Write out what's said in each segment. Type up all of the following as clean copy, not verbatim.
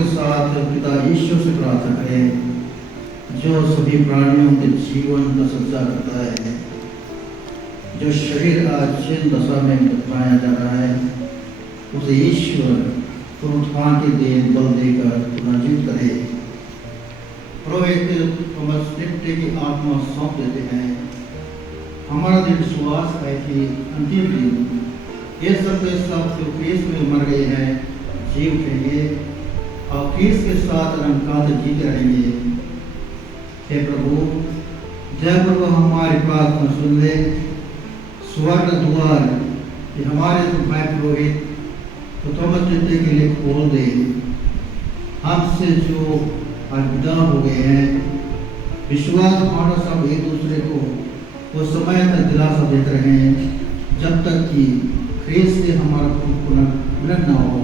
के साथ पिता ईश्वर से प्रार्थना करें, जो सभी प्राणियों के जीवन का सच्चा करता है। जो शरीर आज जिन दशा में दफनाया जा रहा है, उसे ईश्वर पुनरुत्थान के दिन बल देकर पुनर्जीवित करे। पुरोहित थॉमस लिप्टे की आत्मा सौंप देते हैं। हमारा दिल विश्वास है कि अंतिम दिन ये सब जो क्रिस में मर गए हैं जी उठेंगे और क्रिस के साथ अनंत जीते रहेंगे। हे प्रभु, जय प्रभु हमारी प्रार्थना सुन ले। स्वर्ग द्वार कि हमारे भाई पुरोहित तो थॉमस लिप्टे के लिए खोल दे। हमसे जो अलविदा हो गए हैं, विश्वास हमारा सब एक दूसरे को वो समय तक दिलासा देते रहे जब तक कि ख्रीस्त से हमारा पुनर्मिलन न हो।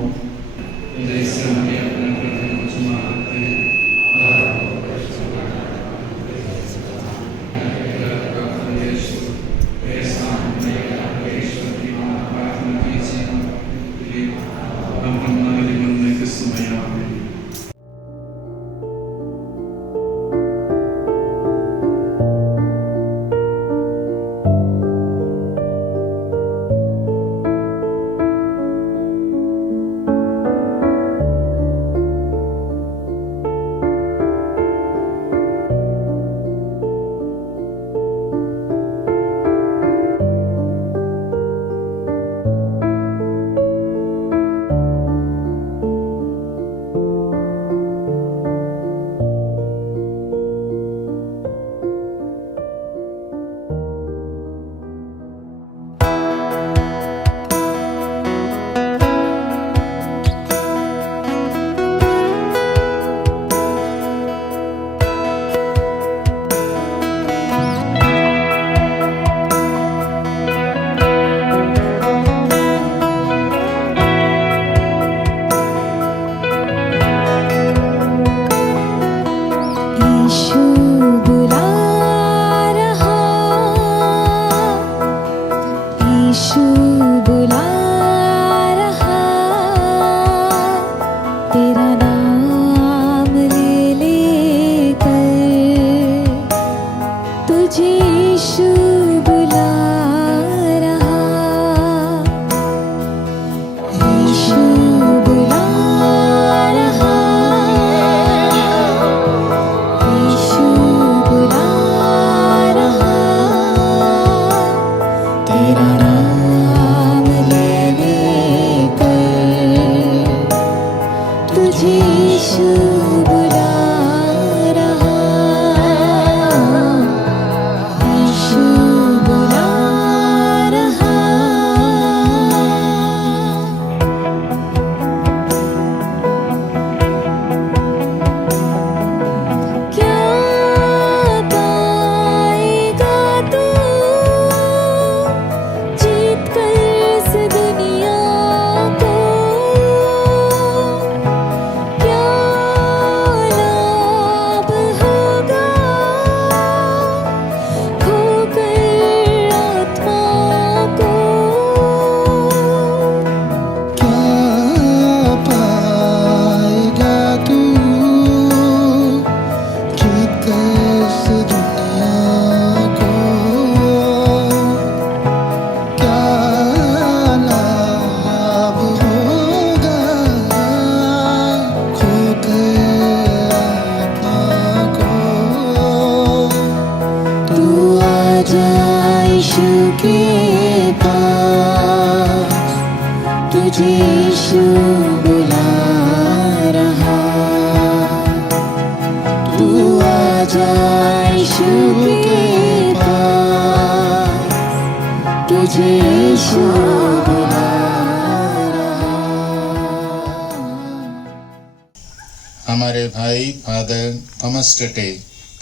हमारे भाई फादर थॉमस लिप्टे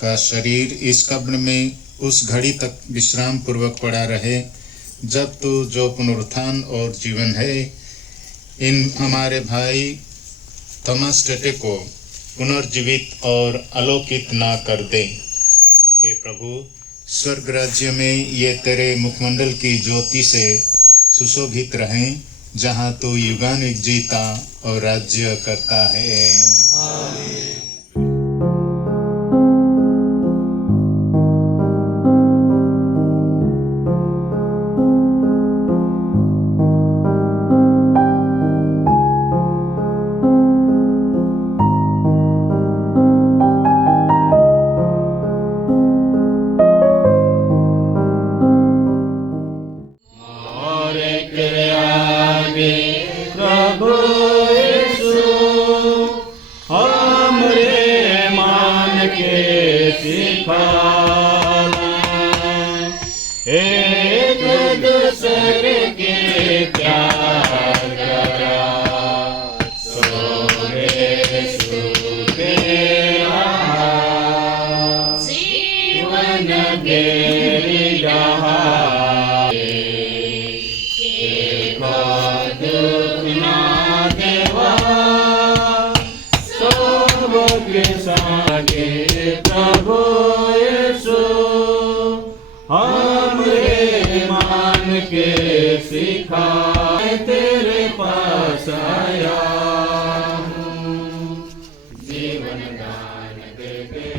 का शरीर इस कब्र में उस घड़ी तक विश्राम पूर्वक पड़ा रहे जब तो जो पुनरुत्थान और जीवन है। इन हमारे भाई थॉमस लिप्टे को पुनर्जीवित और अलौकिक ना कर दे। हे प्रभु, स्वर्ग राज्य में ये तेरे मुखमंडल की ज्योति से सुशोभित रहें, जहाँ तू युगानुयुग जीता और राज्य करता है। लगे प्रभु यीशु, हमरे मान के सिखाए तेरे पास आया हूँ। जीवन दान दे दे